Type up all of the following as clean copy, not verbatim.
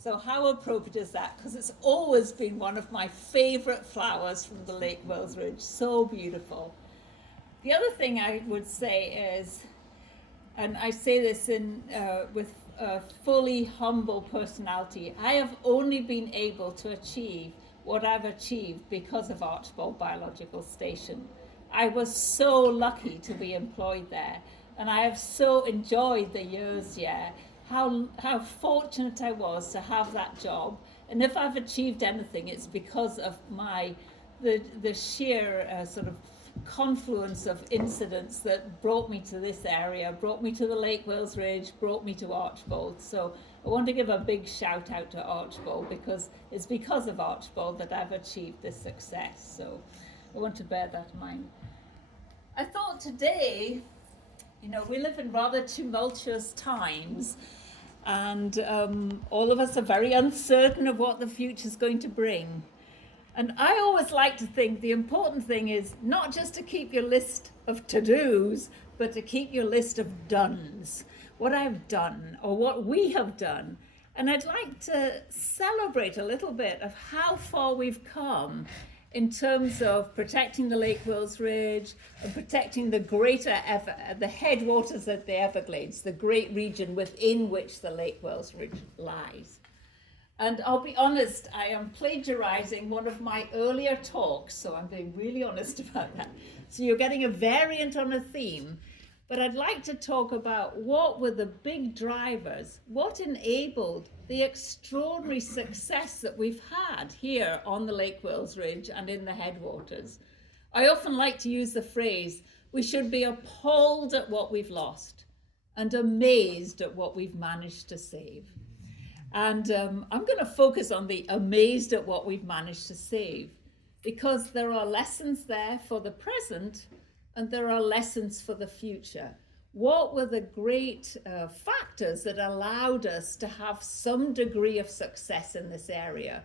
So how appropriate is that? Because it's always been one of my favorite flowers from the Lake Wales Ridge. So beautiful. The other thing I would say is, and I say this with a fully humble personality, I have only been able to achieve what I've achieved because of Archbold Biological Station. I was so lucky to be employed there, and I have so enjoyed the years here. How fortunate I was to have that job, and if I've achieved anything, it's because of the sheer sort of confluence of incidents that brought me to this area, brought me to the Lake Wales Ridge, brought me to Archbold. So I want to give a big shout out to Archbold, because it's because of Archbold that I've achieved this success. So I want to bear that in mind. I thought today, we live in rather tumultuous times, and all of us are very uncertain of what the future is going to bring. And I always like to think the important thing is not just to keep your list of to-dos, but to keep your list of dones, what I've done or what we have done. And I'd like to celebrate a little bit of how far we've come in terms of protecting the Lake Wales Ridge and protecting the the headwaters of the Everglades, the great region within which the Lake Wales Ridge lies. And I'll be honest, I am plagiarizing one of my earlier talks, so I'm being really honest about that. So you're getting a variant on a theme, but I'd like to talk about what were the big drivers, what enabled the extraordinary success that we've had here on the Lake Wales Ridge and in the headwaters. I often like to use the phrase, we should be appalled at what we've lost and amazed at what we've managed to save. And I'm going to focus on the amazed at what we've managed to save, because there are lessons there for the present and there are lessons for the future. What were the great factors that allowed us to have some degree of success in this area?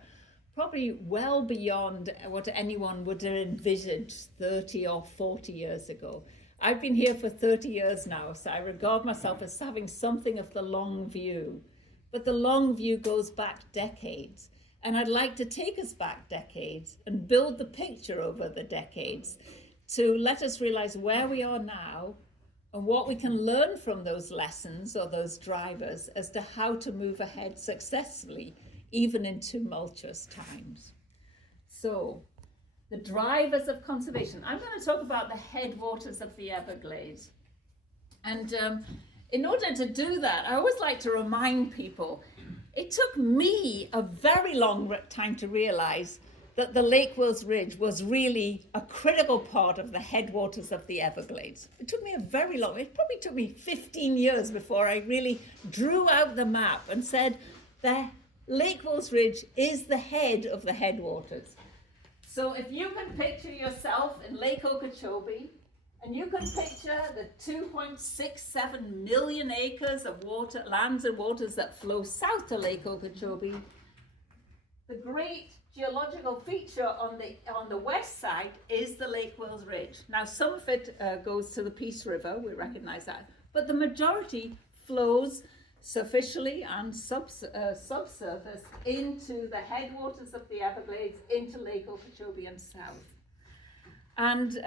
Probably well beyond what anyone would have envisioned 30 or 40 years ago. I've been here for 30 years now, so I regard myself as having something of the long view. But the long view goes back decades. And I'd like to take us back decades and build the picture over the decades to let us realize where we are now and what we can learn from those lessons or those drivers as to how to move ahead successfully, even in tumultuous times. So, the drivers of conservation. I'm going to talk about the headwaters of the Everglades. And in order to do that, I always like to remind people, it took me a very long time to realize that the Lake Wales Ridge was really a critical part of the headwaters of the Everglades. It took me it probably took me 15 years before I really drew out the map and said, the Lake Wales Ridge is the head of the headwaters. So if you can picture yourself in Lake Okeechobee, and you can picture the 2.67 million acres of lands and waters that flow south to Lake Okeechobee, the great geological feature on the west side is the Lake Wales Ridge. Now, some of it goes to the Peace River, we recognize that, but the majority flows superficially and subsurface into the headwaters of the Everglades, into Lake Okeechobee and south. And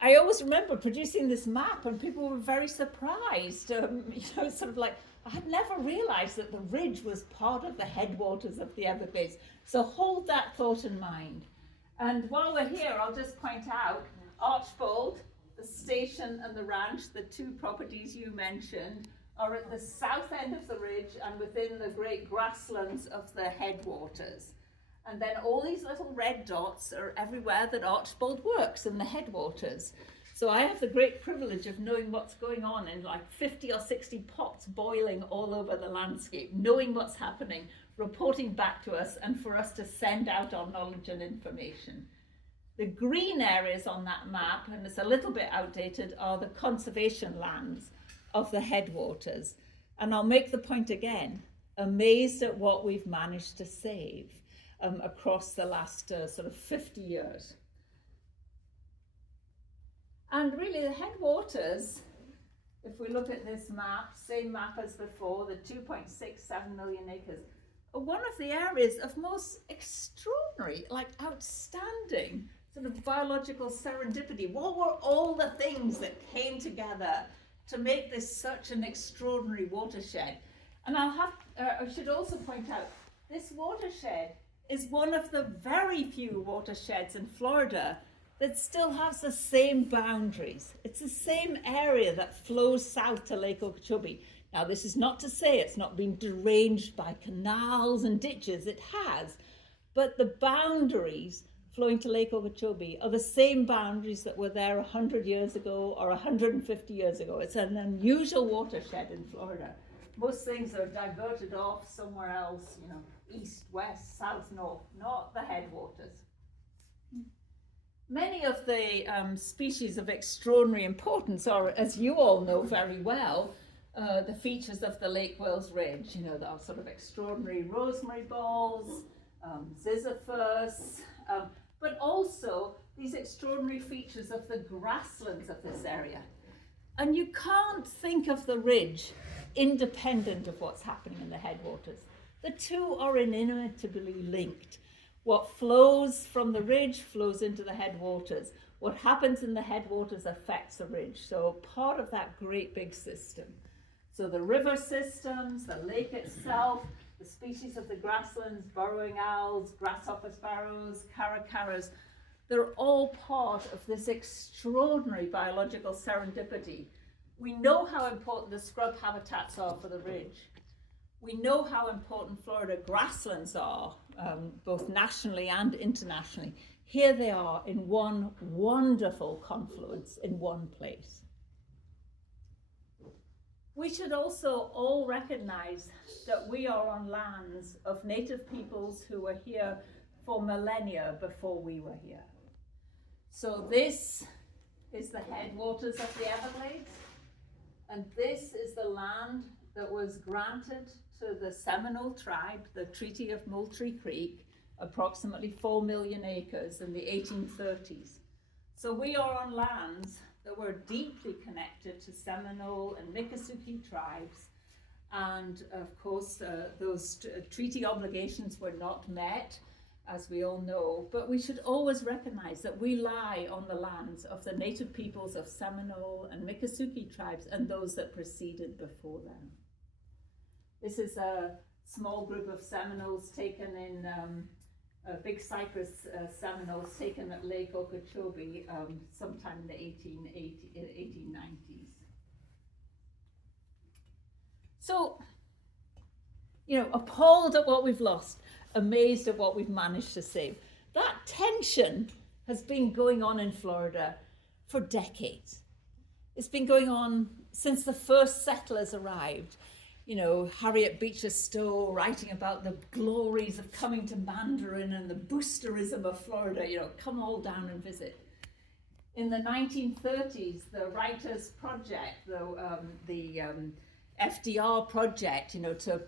I always remember producing this map and people were very surprised. Sort of like, I had never realized that the ridge was part of the headwaters of the Everglades. So hold that thought in mind. And while we're here, I'll just point out Archbold, the station and the ranch, the two properties you mentioned, are at the south end of the ridge and within the great grasslands of the headwaters. And then all these little red dots are everywhere that Archbold works in the headwaters. So I have the great privilege of knowing what's going on in like 50 or 60 pots boiling all over the landscape, knowing what's happening, reporting back to us, and for us to send out our knowledge and information. The green areas on that map, and it's a little bit outdated, are the conservation lands of the headwaters. And I'll make the point again, amazed at what we've managed to save across the last sort of 50 years. And really the headwaters, if we look at this map, same map as before, the 2.67 million acres, one of the areas of most extraordinary, like outstanding sort of biological serendipity. What were all the things that came together to make this such an extraordinary watershed? And I should also point out, this watershed is one of the very few watersheds in Florida that still has the same boundaries. It's the same area that flows south to Lake Okeechobee. Now, this is not to say it's not been deranged by canals and ditches. It has. But the boundaries flowing to Lake Okeechobee are the same boundaries that were there 100 years ago or 150 years ago. It's an unusual watershed in Florida. Most things are diverted off somewhere else, you know, east, west, south, north, not the headwaters. Many of the species of extraordinary importance are, as you all know very well, the features of the Lake Wales Ridge. You know, the sort of extraordinary rosemary balls, ziziphus, but also these extraordinary features of the grasslands of this area. And you can't think of the ridge independent of what's happening in the headwaters. The two are inimitably linked. What flows from the ridge flows into the headwaters. What happens in the headwaters affects the ridge. So part of that great big system. So the river systems, the lake itself, the species of the grasslands, burrowing owls, grasshopper sparrows, caracaras, they're all part of this extraordinary biological serendipity. We know how important the scrub habitats are for the ridge. We know how important Florida grasslands are, both nationally and internationally. Here they are in one wonderful confluence in one place. We should also all recognize that we are on lands of native peoples who were here for millennia before we were here. So this is the headwaters of the Everglades, and this is the land that was granted to the Seminole tribe, the Treaty of Moultrie Creek, approximately 4 million acres in the 1830s. So we are on lands that were deeply connected to Seminole and Miccosukee tribes. And of course, those treaty obligations were not met, as we all know, but we should always recognize that we lie on the lands of the native peoples of Seminole and Miccosukee tribes and those that preceded before them. This is a small group of Seminoles taken in Big Cypress Seminoles taken at Lake Okeechobee sometime in the 1890s. So, you know, appalled at what we've lost, amazed at what we've managed to save. That tension has been going on in Florida for decades. It's been going on since the first settlers arrived. You know, Harriet Beecher Stowe writing about the glories of coming to Mandarin and the boosterism of Florida, you know, come all down and visit. In the 1930s, the Writers' Project, the FDR project, you know, to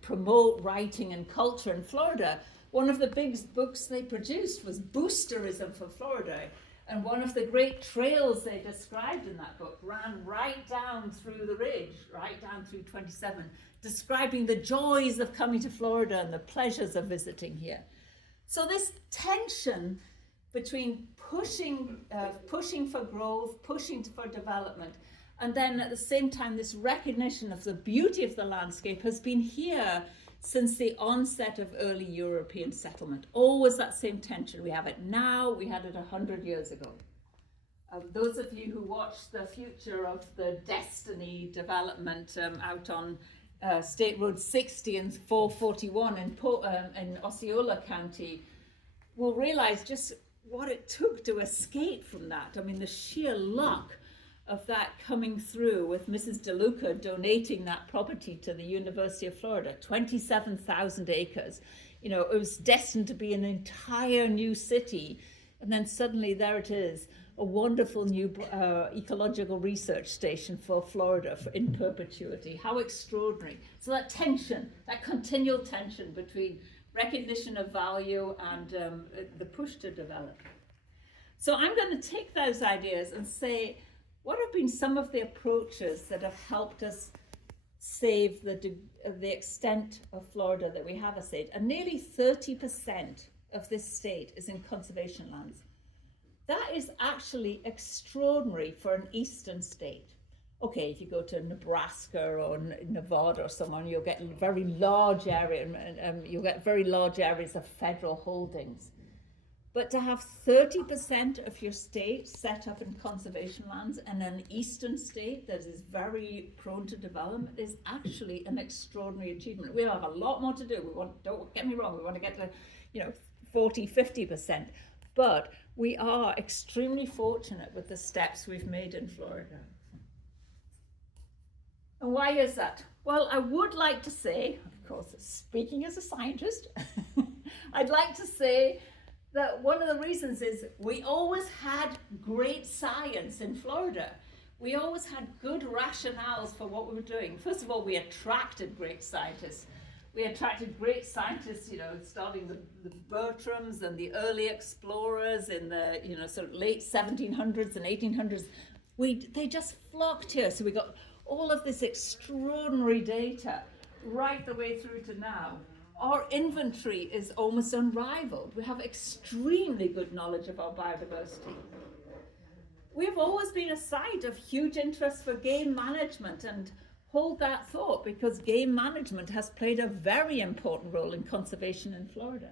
promote writing and culture in Florida, one of the big books they produced was Boosterism for Florida. And one of the great trails they described in that book ran right down through the ridge, right down through 27, describing the joys of coming to Florida and the pleasures of visiting here. So this tension between pushing for growth, pushing for development, and then at the same time, this recognition of the beauty of the landscape has been here since the onset of early European settlement. Always that same tension. We have it now, we had it 100 years ago. Those of you who watched the future of the Destiny development out on State Road 60 and 441 in Osceola County will realize just what it took to escape from that. I mean, the sheer luck of that coming through with Mrs. DeLuca donating that property to the University of Florida, 27,000 acres. You know, it was destined to be an entire new city. And then suddenly there it is, a wonderful new ecological research station for Florida in perpetuity. How extraordinary. So that tension, that continual tension between recognition of value and the push to develop. So I'm going to take those ideas and say, what have been some of the approaches that have helped us save the extent of Florida that we have a state? And nearly 30% of this state is in conservation lands. That is actually extraordinary for an eastern state. Okay, if you go to Nebraska or Nevada or somewhere, you'll get very large area, you'll get very large areas of federal holdings. But to have 30% of your state set up in conservation lands and an eastern state that is very prone to development is actually an extraordinary achievement. We have a lot more to do. Don't get me wrong, we want to get to 40, 50%. But we are extremely fortunate with the steps we've made in Florida. And why is that? Well, I would like to say, of course, speaking as a scientist, I'd like to say that one of the reasons is we always had great science in Florida. We always had good rationales for what we were doing. First of all, we attracted great scientists. We attracted great scientists, starting the Bertrams and the early explorers in the, sort of late 1700s and 1800s. They just flocked here. So we got all of this extraordinary data right the way through to now. Our inventory is almost unrivaled. We have extremely good knowledge of our biodiversity. We've always been a site of huge interest for game management, and hold that thought, because game management has played a very important role in conservation in Florida.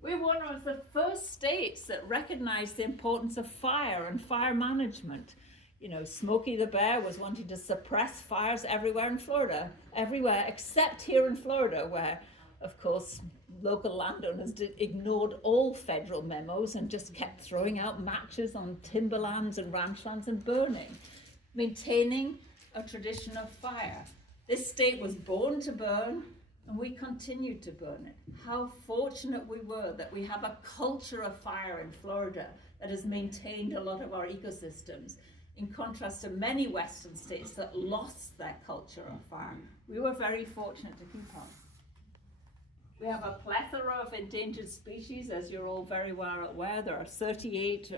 We're one of the first states that recognized the importance of fire and fire management. Smokey the Bear was wanting to suppress fires everywhere in Florida, everywhere except here in Florida, where, of course, local landowners ignored all federal memos and just kept throwing out matches on timberlands and ranchlands and burning, maintaining a tradition of fire. This state was born to burn, and we continued to burn it. How fortunate we were that we have a culture of fire in Florida that has maintained a lot of our ecosystems, in contrast to many Western states that lost their culture of fire. We were very fortunate to keep on. We have a plethora of endangered species, as you're all very well aware. There are 38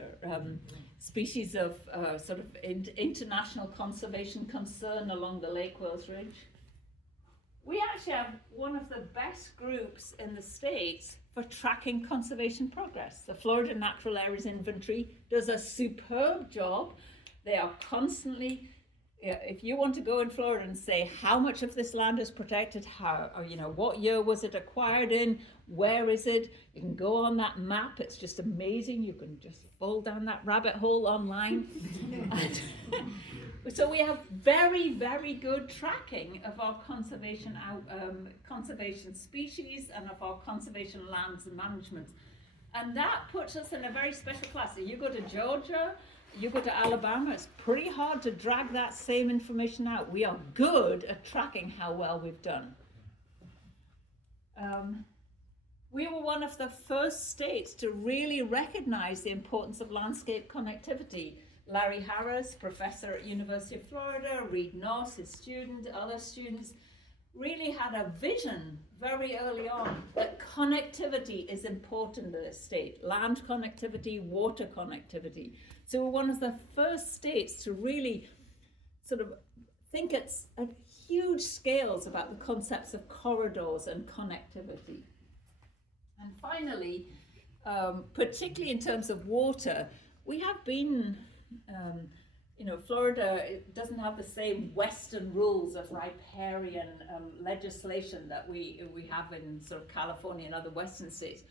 species of sort of international conservation concern along the Lake Wales Ridge. We actually have one of the best groups in the States for tracking conservation progress. The Florida Natural Areas Inventory does a superb job. They are constantly, if you want to go in Florida and say how much of this land is protected, what year was it acquired in, where is it, you can go on that map. It's just amazing. You can just fall down that rabbit hole online. So we have very, very good tracking of our conservation species and of our conservation lands and management. And that puts us in a very special class. So you go to Georgia, you go to Alabama, it's pretty hard to drag that same information out. We are good at tracking how well we've done. We were one of the first states to really recognize the importance of landscape connectivity. Larry Harris, professor at University of Florida, Reed Noss, his student, other students, really had a vision very early on that connectivity is important in this state. Land connectivity, water connectivity. So we're one of the first states to really sort of think at huge scales about the concepts of corridors and connectivity. And finally, particularly in terms of water, we have been, Florida doesn't have the same Western rules of riparian legislation that we have in sort of California and other Western states.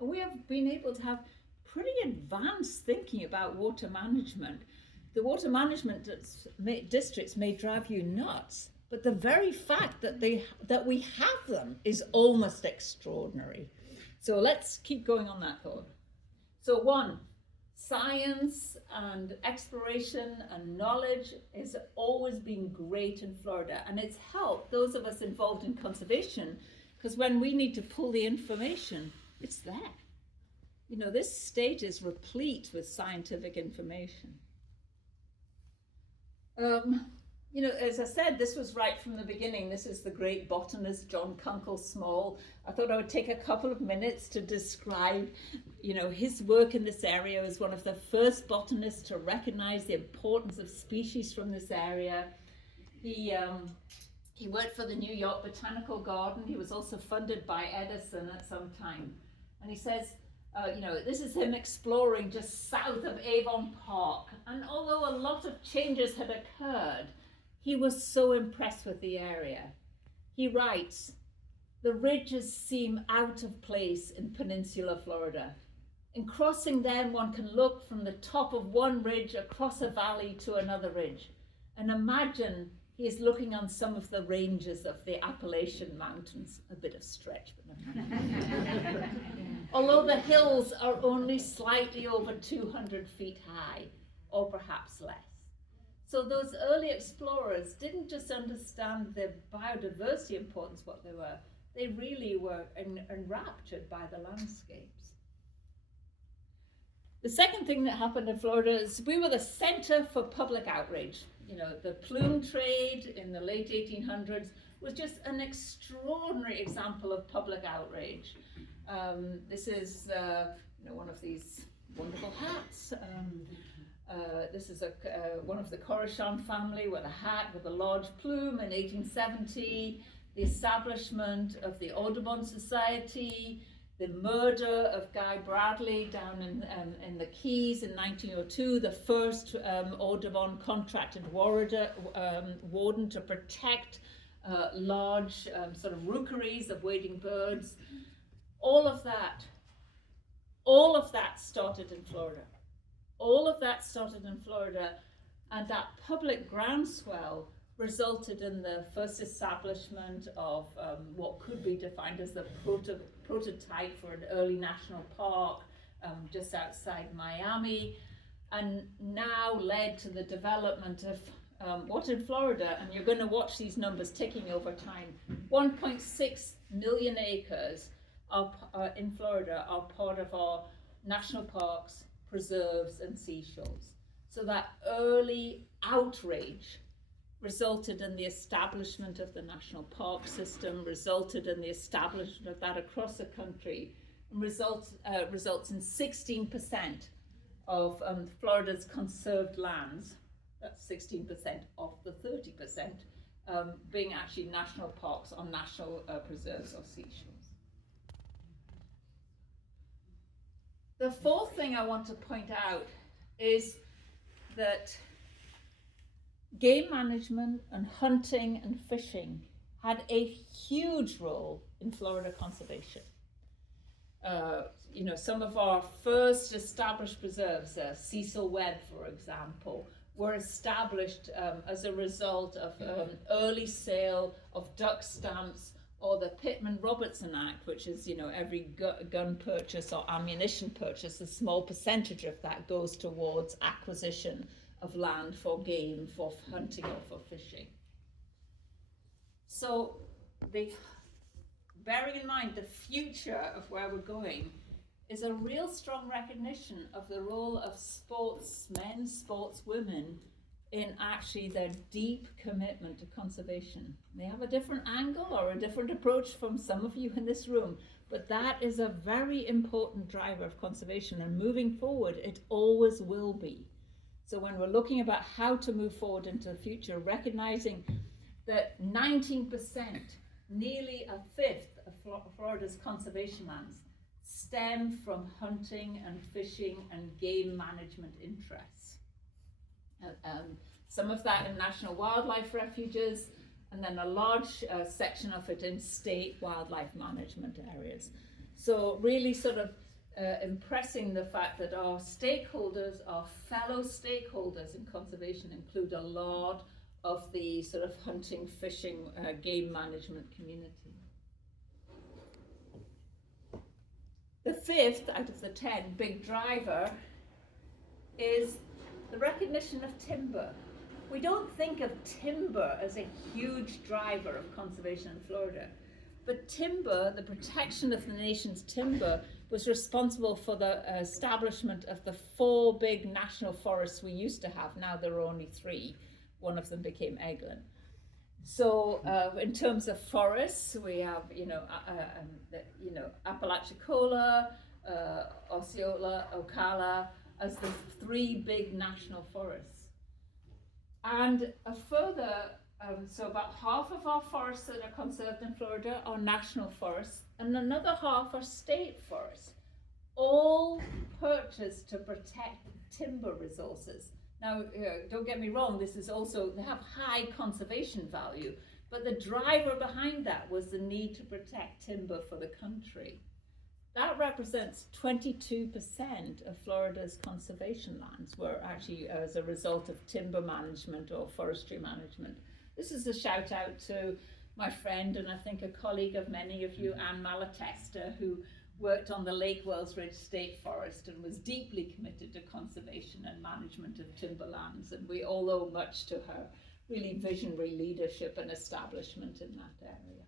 And we have been able to have pretty advanced thinking about water management. The water management districts may drive you nuts, but the very fact that we have them is almost extraordinary. So let's keep going on that thought. So one, science and exploration and knowledge has always been great in Florida, and it's helped those of us involved in conservation, because when we need to pull the information, it's there. This state is replete with scientific information. you know, as I said, this was right from the beginning. This is the great botanist John Kunkel Small. I thought I would take a couple of minutes to describe, you know, his work in this area as one of the first botanists to recognize the importance of species from this area. He worked for the New York Botanical Garden. He was also funded by Edison at some time. And he says, you know, this is him exploring just south of Avon Park. And although a lot of changes had occurred, he was so impressed with the area. He writes, "The ridges seem out of place in Peninsula Florida. In crossing them, one can look from the top of one ridge across a valley to another ridge and imagine he is looking on some of the ranges of the Appalachian Mountains." A bit of stretch, but no. Although the hills are only slightly over 200 feet high, or perhaps less. So those early explorers didn't just understand the biodiversity importance, what they were, they really were enraptured by the landscapes. The second thing that happened in Florida is we were the center for public outrage. You know, the plume trade in the late 1800s was just an extraordinary example of public outrage. This is you know, one of these wonderful hats. This is one of the Coruscant family with a hat with a large plume in 1870, the establishment of the Audubon Society, the murder of Guy Bradley down in the Keys in 1902, the first Audubon contracted warden to protect large sort of rookeries of wading birds. All of that started in Florida. All of that started in Florida, and that public groundswell resulted in the first establishment of what could be defined as the prototype for an early national park just outside Miami, and now led to the development of what in Florida, and you're going to watch these numbers ticking over time, 1.6 million acres in Florida are part of our national parks, preserves and seashores. So that early outrage resulted in the establishment of the national park system, resulted in the establishment of that across the country, and results in 16% of Florida's conserved lands, that's 16% of the 30%, being actually national parks or national preserves or seashores. The fourth thing I want to point out is that game management and hunting and fishing had a huge role in Florida conservation. You know, some of our first established preserves, Cecil Webb, for example, were established as a result of early sale of duck stamps, or the Pittman-Robertson Act, which is, you know, every gun purchase or ammunition purchase, a small percentage of that goes towards acquisition of land for game, for hunting or for fishing. So bearing in mind the future of where we're going is a real strong recognition of the role of sportsmen, sportswomen, in actually their deep commitment to conservation. They have a different angle or a different approach from some of you in this room, but that is a very important driver of conservation, and moving forward, it always will be. So when we're looking about how to move forward into the future, recognizing that 19%, nearly a fifth of Florida's conservation lands, stem from hunting and fishing and game management interests. Some of that in national wildlife refuges, and then a large section of it in state wildlife management areas. So really sort of impressing the fact that our stakeholders, our fellow stakeholders in conservation, include a lot of the sort of hunting, fishing, game management community. The fifth out of the 10 big driver is the recognition of timber. We don't think of timber as a huge driver of conservation in Florida, but timber, the protection of the nation's timber, was responsible for the establishment of the 4 big national forests we used to have. Now there are only 3. one of them became Eglin. So in terms of forests, we have, Apalachicola, Osceola, Ocala as the three big national forests. And a further, so about half of our forests that are conserved in Florida are national forests, and another half are state forests, all purchased to protect timber resources. Now, don't get me wrong, this is also, they have high conservation value, but the driver behind that was the need to protect timber for the country. That represents 22% of Florida's conservation lands were actually as a result of timber management or forestry management. This is a shout out to my friend and I think a colleague of many of you, Anne Malatesta, who worked on the Lake Wells Ridge State Forest and was deeply committed to conservation and management of timberlands, and we all owe much to her really visionary leadership and establishment in that area.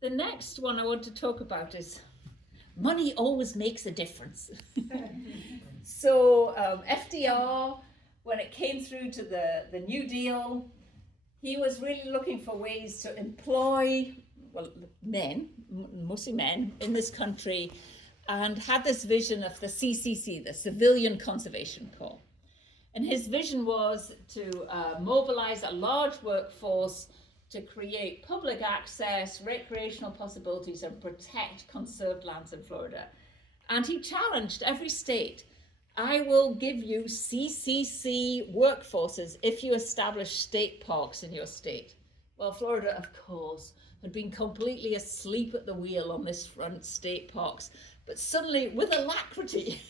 The next one I want to talk about is money always makes a difference. So FDR, when it came through to the New Deal, he was really looking for ways to employ men, mostly men, in this country, and had this vision of the CCC, the Civilian Conservation Corps. And his vision was to mobilize a large workforce to create public access, recreational possibilities, and protect conserved lands in Florida. And he challenged every state, I will give you CCC workforces if you establish state parks in your state. Well, Florida, of course, had been completely asleep at the wheel on this front, state parks. But suddenly, with alacrity,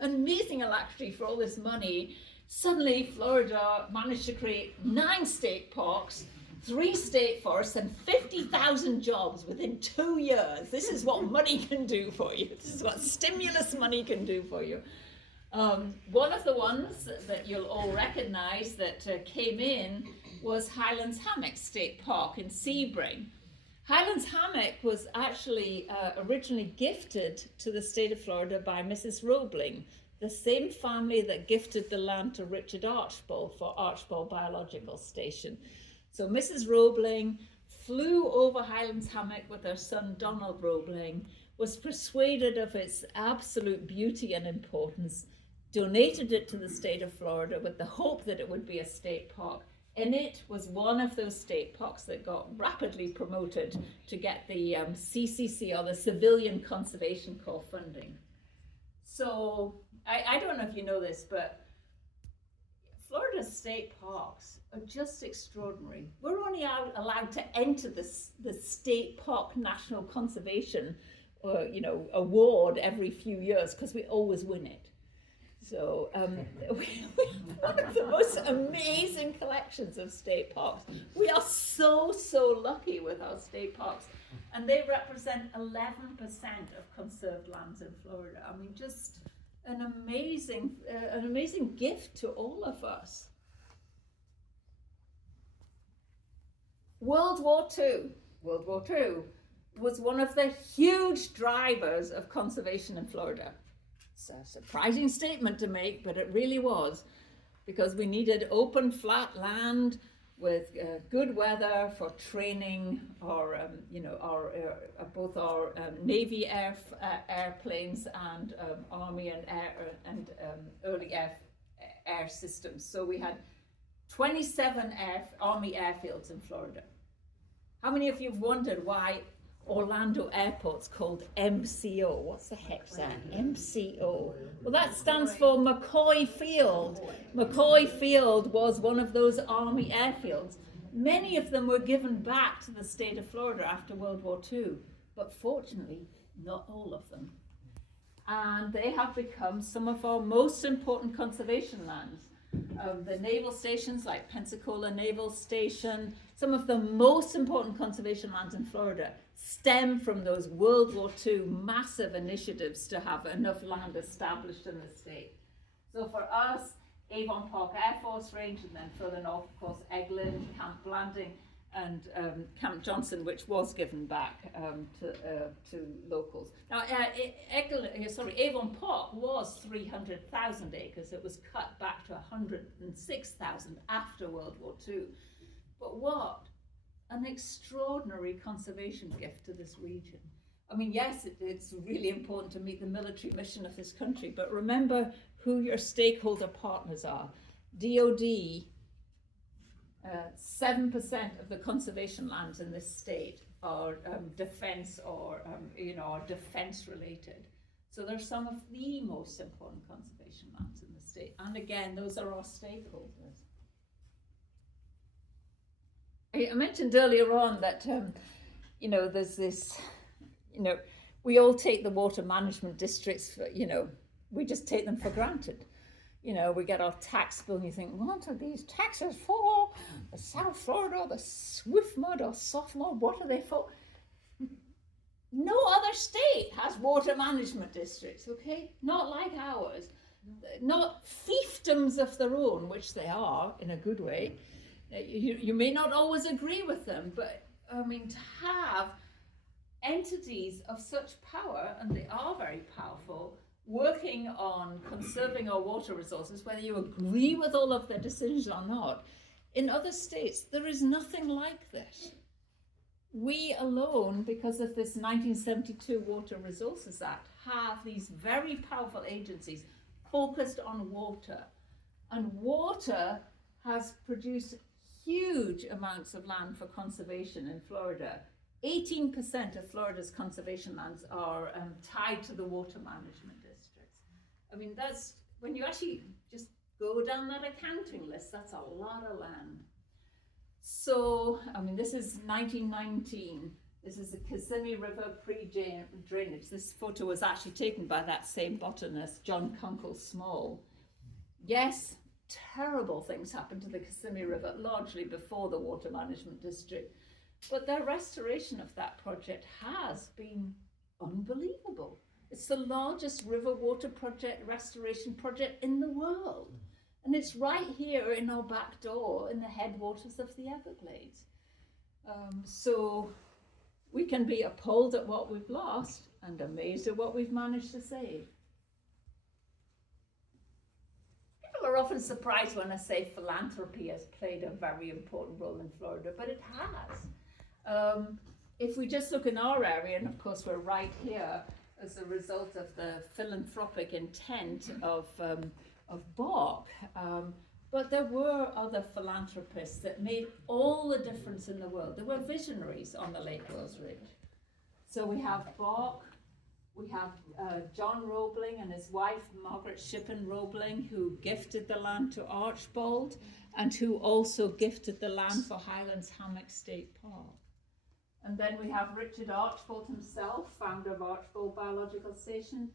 amazing alacrity for all this money, suddenly Florida managed to create 9 state parks, 3 state forests, and 50,000 jobs within 2 years. This is what money can do for you. This is what stimulus money can do for you. One of the ones that you'll all recognize that came in was Highlands Hammock State Park in Sebring. Highlands Hammock was actually originally gifted to the state of Florida by Mrs. Roebling, the same family that gifted the land to Richard Archbold for Archbold Biological Station. So Mrs. Roebling flew over Highlands Hammock with her son Donald Roebling, was persuaded of its absolute beauty and importance, donated it to the state of Florida with the hope that it would be a state park. And it was one of those state parks that got rapidly promoted to get the CCC, or the Civilian Conservation Corps funding. So I don't know if you know this, but Florida's state parks are just extraordinary. We're only allowed to enter the State Park National Conservation award every few years because we always win it. So we have one of the most amazing collections of state parks. We are so lucky with our state parks, and they represent 11% of conserved lands in Florida. I mean, just an amazing gift to all of us. World War II was one of the huge drivers of conservation in Florida. It's a surprising statement to make, but it really was, because we needed open, flat land with good weather for training both our Navy airplanes and Army and early air systems. So we had 27 Army airfields in Florida. How many of you have wondered why Orlando Airport's called MCO? What's the heck's that? MCO. Well, that stands for McCoy Field. McCoy Field was one of those Army airfields. Many of them were given back to the state of Florida after World War II, but fortunately, not all of them. And they have become some of our most important conservation lands. The naval stations like Pensacola Naval Station, some of the most important conservation lands in Florida stem from those World War II massive initiatives to have enough land established in the state. So for us, Avon Park Air Force Range, and then further north, of course, Eglin, Camp Blanding, and Camp Johnson, which was given back to locals. Now, Avon Park was 300,000 acres. It was cut back to 106,000 after World War II. But what an extraordinary conservation gift to this region. I mean, yes, it's really important to meet the military mission of this country, but remember who your stakeholder partners are. DOD, 7% of the conservation lands in this state are defense or defense related. So they're some of the most important conservation lands in the state. And again, those are our stakeholders. I mentioned earlier on that, there's this, we all take the water management districts for, we just take them for granted. We get our tax bill and you think, what are these taxes for? The South Florida, the Swift Mud or Soft Mud, what are they for? No other state has water management districts, okay? Not like ours. Not fiefdoms of their own, which they are in a good way. You may not always agree with them, but I mean, to have entities of such power, and they are very powerful, working on conserving our water resources, whether you agree with all of their decisions or not, in other states, there is nothing like this. We alone, because of this 1972 Water Resources Act, have these very powerful agencies focused on water. And water has produced huge amounts of land for conservation in Florida. 18% of Florida's conservation lands are tied to the water management districts. I mean, that's, when you actually just go down that accounting list, that's a lot of land. So, I mean, this is 1919. This is the Kissimmee River pre-drainage. This photo was actually taken by that same botanist, John Kunkel Small. Yes, terrible things happened to the Kissimmee River, largely before the water management district. But their restoration of that project has been unbelievable. It's the largest river water project, restoration project in the world. And it's right here in our back door in the headwaters of the Everglades. So we can be appalled at what we've lost and amazed at what we've managed to save. People are often surprised when I say philanthropy has played a very important role in Florida, but it has. If we just look in our area, and of course we're right here as a result of the philanthropic intent of BOC, but there were other philanthropists that made all the difference in the world. There were visionaries on the Lake Wales Ridge. So we have BOC, we have John Roebling and his wife, Margaret Shippen Roebling, who gifted the land to Archbold and who also gifted the land for Highlands Hammock State Park. And then we have Richard Archbold himself, founder of Archbold Biological Station,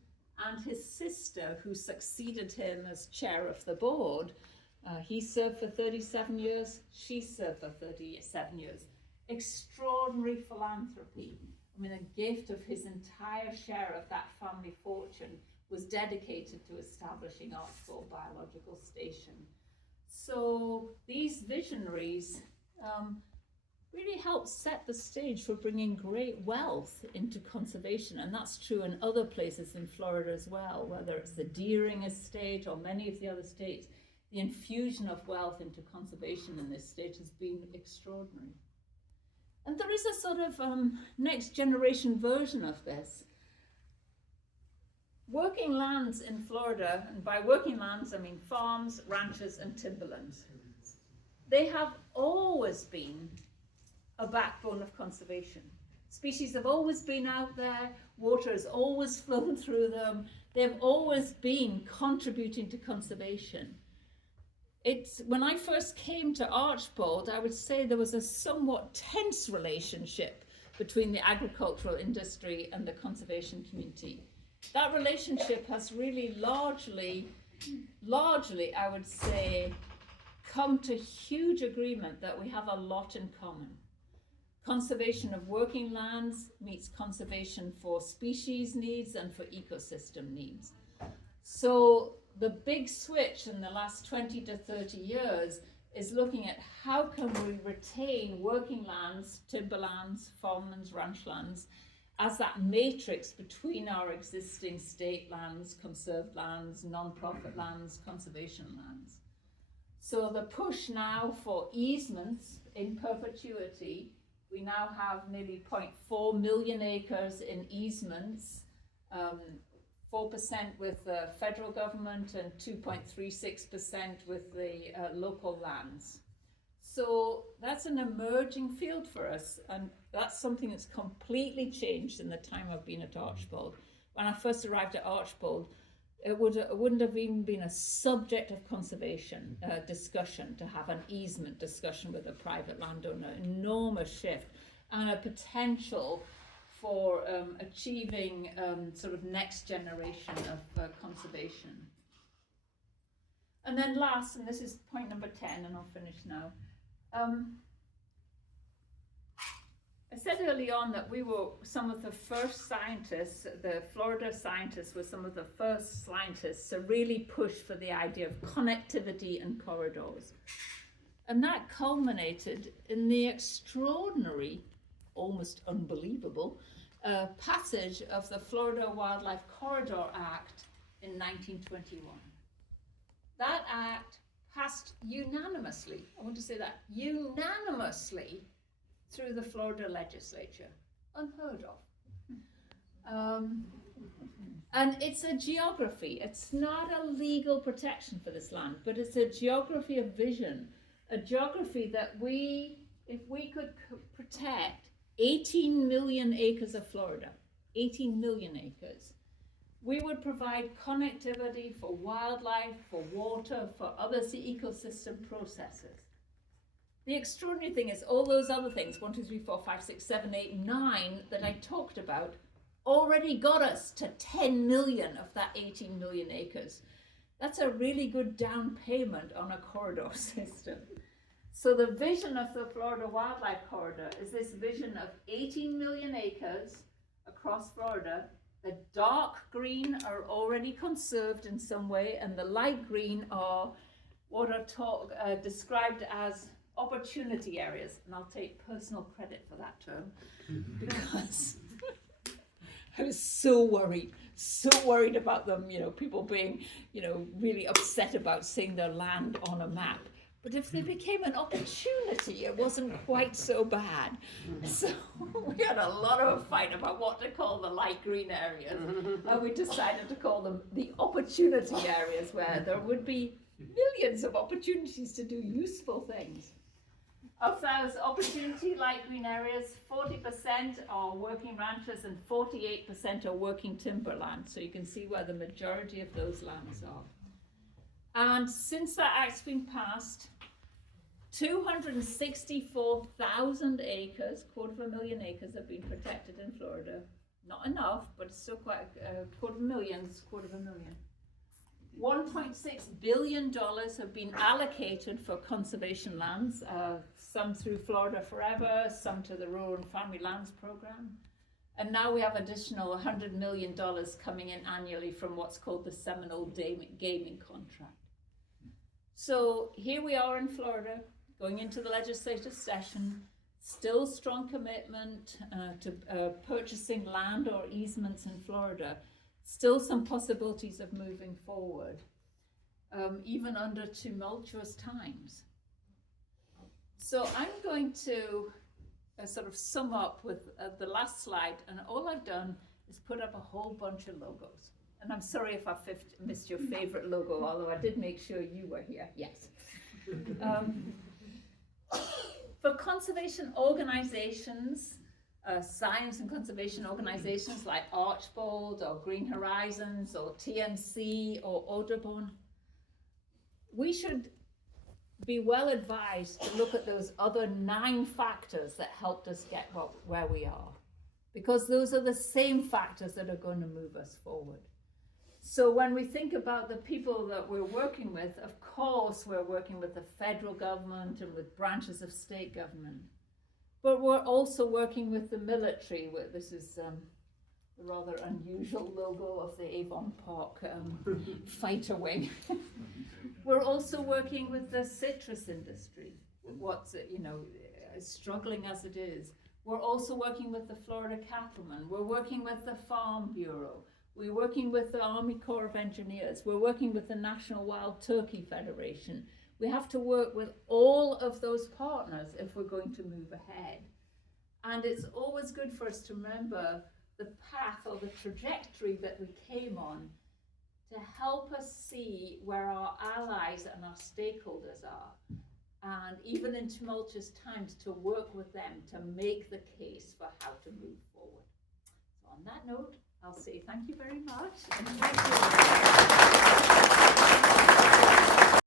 and his sister, who succeeded him as chair of the board. He served for 37 years, she served for 37 years. Extraordinary philanthropy. I mean, a gift of his entire share of that family fortune was dedicated to establishing Archbold Biological Station. So these visionaries really helped set the stage for bringing great wealth into conservation, and that's true in other places in Florida as well, whether it's the Deering Estate or many of the other states. The infusion of wealth into conservation in this state has been extraordinary. And there is a sort of next generation version of this. Working lands in Florida, and by working lands I mean farms, ranches and timberlands, they have always been a backbone of conservation. Species have always been out there, water has always flown through them, they've always been contributing to conservation. When I first came to Archbold, I would say there was a somewhat tense relationship between the agricultural industry and the conservation community. That relationship has really largely, I would say, come to huge agreement that we have a lot in common. Conservation of working lands meets conservation for species needs and for ecosystem needs. So the big switch in the last 20 to 30 years is looking at how can we retain working lands, timberlands, farmlands, ranchlands, as that matrix between our existing state lands, conserved lands, non-profit lands, conservation lands. So the push now for easements in perpetuity, we now have nearly 0.4 million acres in easements, 4% with the federal government and 2.36% with the local lands. So that's an emerging field for us, and that's something that's completely changed in the time I've been at Archbold. When I first arrived at Archbold, it wouldn't have even been a subject of conservation discussion to have an easement discussion with a private landowner. Enormous shift and a potential for achieving sort of next generation of conservation. And then last, and this is point number 10, and I'll finish now. I said early on that we were some of the first scientists, the Florida scientists were some of the first scientists to really push for the idea of connectivity and corridors. And that culminated in the extraordinary, almost unbelievable, passage of the Florida Wildlife Corridor Act in 1921. That act passed unanimously, I want to say that, unanimously through the Florida legislature. Unheard of. And it's a geography. It's not a legal protection for this land, but it's a geography of vision, a geography that if we could protect 18 million acres of Florida, 18 million acres, we would provide connectivity for wildlife, for water, for other ecosystem processes. The extraordinary thing is all those other things, 1, 2, 3, 4, 5, 6, 7, 8, 9 that I talked about already got us to 10 million of that 18 million acres. That's a really good down payment on a corridor system. So the vision of the Florida Wildlife Corridor is this vision of 18 million acres across Florida. The dark green are already conserved in some way, and the light green are what are described as opportunity areas. And I'll take personal credit for that term because I was so worried about them, people being, really upset about seeing their land on a map. But if they became an opportunity, it wasn't quite so bad. So we had a lot of a fight about what to call the light green areas. And we decided to call them the opportunity areas, where there would be millions of opportunities to do useful things. Of those opportunity light green areas, 40% are working ranches and 48% are working timberland. So you can see where the majority of those lands are. And since that act's been passed, 264,000 acres, 250,000 acres have been protected in Florida. Not enough, but still quite a 250,000. $1.6 billion have been allocated for conservation lands, some through Florida Forever, some to the Rural and Family Lands Program. And now we have additional $100 million coming in annually from what's called the Seminole Gaming Contract. So here we are in Florida, going into the legislative session, still strong commitment to purchasing land or easements in Florida, still some possibilities of moving forward, even under tumultuous times. So I'm going to sort of sum up with the last slide, and all I've done is put up a whole bunch of logos. And I'm sorry if I missed your favorite logo, although I did make sure you were here. Yes. For conservation organizations, science and conservation organizations like Archbold or Green Horizons or TNC or Audubon, we should be well advised to look at those other 9 factors that helped us get where we are, because those are the same factors that are going to move us forward. So when we think about the people that we're working with, of course we're working with the federal government and with branches of state government, but we're also working with the military. This is the rather unusual logo of the Avon Park fighter wing. We're also working with the citrus industry, what's, struggling as it is. We're also working with the Florida Cattlemen. We're working with the Farm Bureau. We're working with the Army Corps of Engineers. We're working with the National Wild Turkey Federation. We have to work with all of those partners if we're going to move ahead. And it's always good for us to remember the path or the trajectory that we came on to help us see where our allies and our stakeholders are. And even in tumultuous times, to work with them to make the case for how to move forward. So on that note, I'll say thank you very much. And thank you.